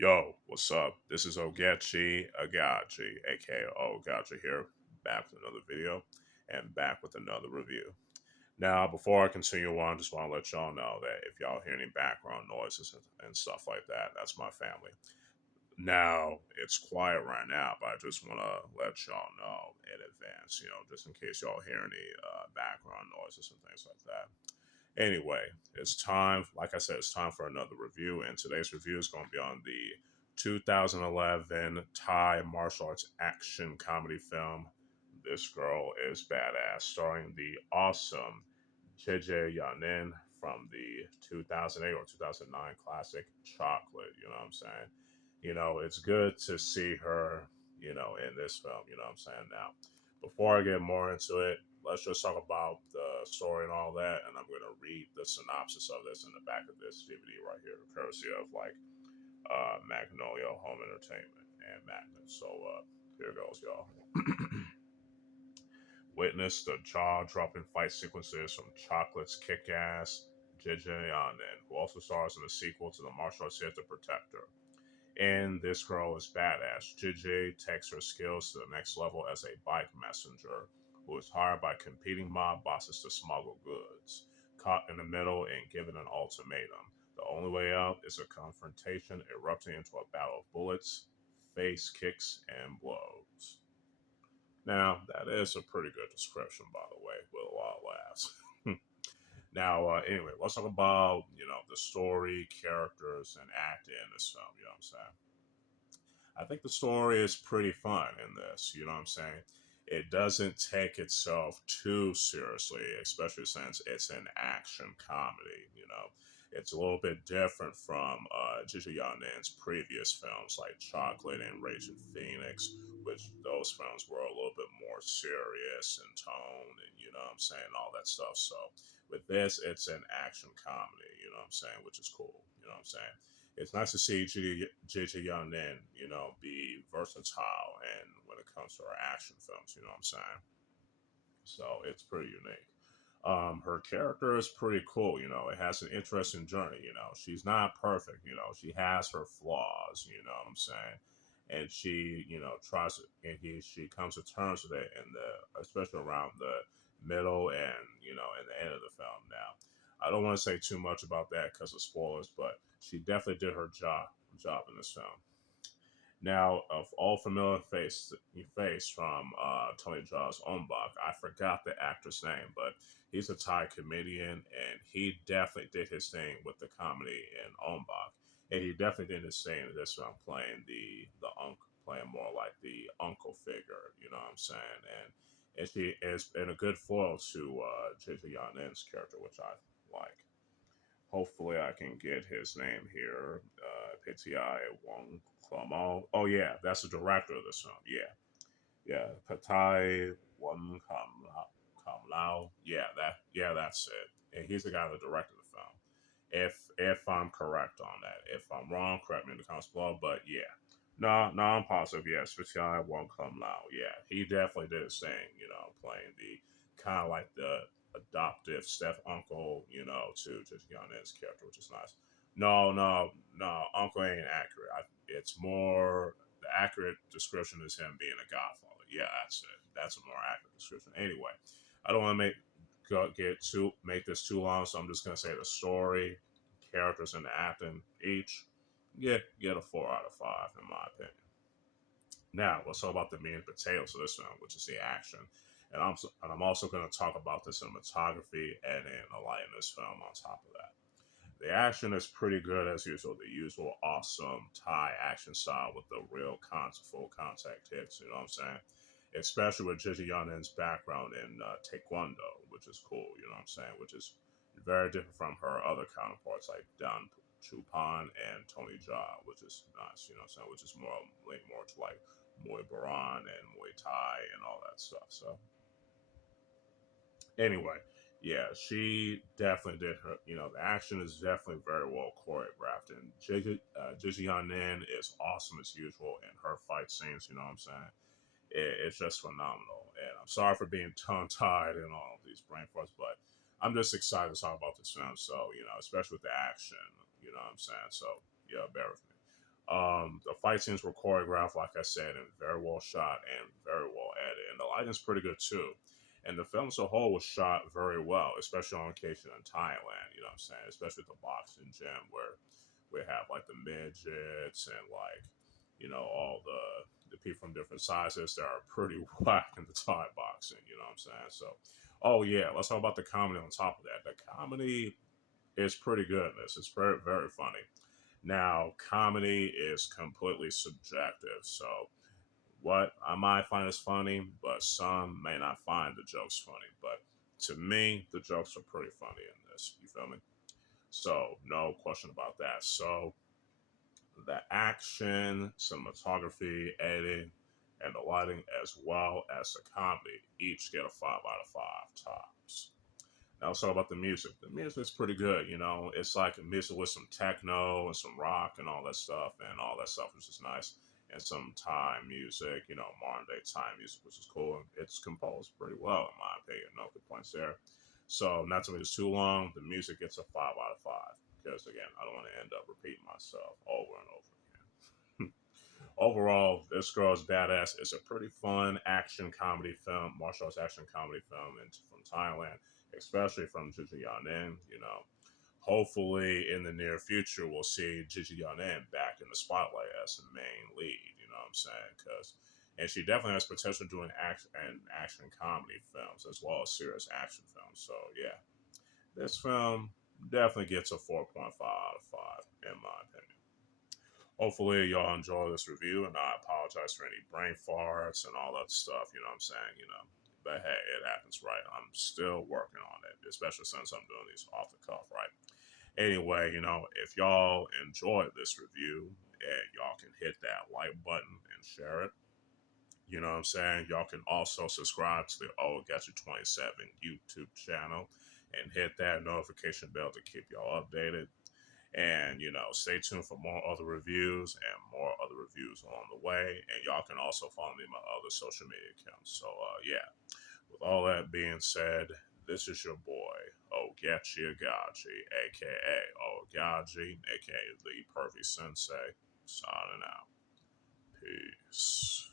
Yo, what's up? This is Ogechi, Aghaji, aka Oaghaji here, back with another video and back with another review. Now, before I continue on, just want to let y'all know that if y'all hear any background noises and stuff like that, that's my family. Now, it's quiet right now, but I just want to let y'all know in advance, just in case y'all hear any background noises and things like that. Anyway, it's time, like I said, it's time for another review. And today's review is going to be on the 2011 Thai martial arts action comedy film, This Girl is Badass, starring the awesome Jeeja Yanin from the 2008 or 2009 classic Chocolate. You know what I'm saying? It's good to see her, in this film. You know what I'm saying? Now, before I get more into it, let's just talk about the story and all that. And I'm going to read the synopsis of this in the back of this DVD right here, courtesy of Magnolia Home Entertainment and Magnus. So here goes, y'all. Witness the jaw-dropping fight sequences from Chocolate's kick-ass Jeeja Yanin, who also stars in the sequel to the martial arts hit The Protector. And This Girl is Badass, Jeeja takes her skills to the next level as a bike messenger who is hired by competing mob bosses to smuggle goods. Caught in the middle and given an ultimatum. The only way out is a confrontation erupting into a battle of bullets, face kicks, and blows. Now, that is a pretty good description, by the way, with a lot of laughs. Now, anyway, let's talk about, the story, characters, and acting in this film, you know what I'm saying? I think the story is pretty fun in this, you know what I'm saying? It doesn't take itself too seriously, especially since it's an action comedy, It's a little bit different from Jeeja Yanin's previous films like Chocolate and Raging Phoenix, which those films were a little bit more serious in tone and, what I'm saying, all that stuff. So with this, it's an action comedy, you know what I'm saying, which is cool, you know what I'm saying? It's nice to see Jeeja Yanin, be versatile and when it comes to her action films, you know what I'm saying? So it's pretty unique. Her character is pretty cool, it has an interesting journey, she's not perfect, she has her flaws, you know what I'm saying? And she, tries to, she comes to terms with it in especially around the middle and, in the end of the film. Now, I don't want to say too much about that because of spoilers, but she definitely did her job in this film. Now, of all familiar face from Tony Jaa's Ombak, I forgot the actor's name, but he's a Thai comedian, and he definitely did his thing with the comedy in Ombak, and he definitely did his thing in this one, playing the uncle, playing more like the uncle figure. You know what I'm saying? And she is in a good foil to Jeeja Yanin's character, which I like. Hopefully, I can get his name here. Phetthai Wongkhamlao. Oh yeah, that's the director of this film. Yeah, yeah. Phetthai Wongkhamlao. Yeah, that's it. And he's the guy that directed the film. If I'm correct on that. If I'm wrong, correct me in the comments below. But yeah. No, I'm positive. Yes, Phetthai Wongkhamlao. Yeah, he definitely did his thing. Playing the kind of like the adoptive step uncle, to Yanin's character, which is nice. No, Uncle ain't accurate. It's more the accurate description is him being a godfather. Yeah, that's it. That's a more accurate description. Anyway, I don't want to make this too long, so I'm just gonna say the story, characters, and the acting each get a 4 out of 5 in my opinion. Now, let's talk about the meat and potatoes of this film, which is the action. And I'm also going to talk about the cinematography, editing, and the light in this film on top of that. The action is pretty good as usual. The usual awesome Thai action style with the real full contact hits, you know what I'm saying? Especially with Jeeja Yanin's background in Taekwondo, which is cool, you know what I'm saying? Which is very different from her other counterparts like Dan Chupan and Tony Jaa, which is nice, you know what I'm saying? Which is more linked more to like Muay Baran and Muay Thai and all that stuff. So anyway, yeah, she definitely did her. The action is definitely very well choreographed, and Jeeja Yanin is awesome as usual in her fight scenes. You know what I'm saying? It's just phenomenal. And I'm sorry for being tongue tied and all of these brain farts, but I'm just excited to talk about this film. So especially with the action, you know what I'm saying? So yeah, bear with me. The fight scenes were choreographed, like I said, and very well shot and very well edited. And the lighting's pretty good too. And the film as a whole was shot very well, especially on location in Thailand. You know what I'm saying? Especially the boxing gym where we have like the midgets and like all the people from different sizes that are pretty whack in the Thai boxing. You know what I'm saying? So, oh yeah, let's talk about the comedy on top of that. The comedy is pretty good in this. It's very very funny. Now, comedy is completely subjective. So, what I might find is funny, but some may not find the jokes funny. But to me, the jokes are pretty funny in this. You feel me? So, no question about that. So, the action, cinematography, editing, and the lighting, as well as the comedy, each get a 5 out of 5 tops. Now let's talk about the music. The music's pretty good, It's like a music with some techno and some rock and all that stuff, which is nice. And some Thai music, modern day Thai music, which is cool. It's composed pretty well, in my opinion. No complaints there. So, not to make this too long, the music gets a 5 out of 5 because, again, I don't want to end up repeating myself over and over again. Overall, This Girl is Badass is a pretty fun action comedy film, martial arts action comedy film from Thailand, especially from Jeeja Yanin. Hopefully in the near future we'll see Jeeja Yanin back in the spotlight as the main lead. You know what I'm saying? And she definitely has potential doing action comedy films as well as serious action films. So yeah, this film definitely gets a 4.5 out of 5 in my opinion. Hopefully y'all enjoy this review, and I apologize for any brain farts and all that stuff. You know what I'm saying? But hey, it happens, right? I'm still working on it, especially since I'm doing these off the cuff, right? Anyway, if y'all enjoyed this review, y'all can hit that like button and share it. You know what I'm saying? Y'all can also subscribe to the Oaghaji 27 YouTube channel and hit that notification bell to keep y'all updated. And, stay tuned for more other reviews and more other reviews along the way. And y'all can also follow me on my other social media accounts. So, yeah, with all that being said, this is your boy, Ogechi Aghaji, aka Oaghaji, aka the Pervy Sensei, signing out. Peace.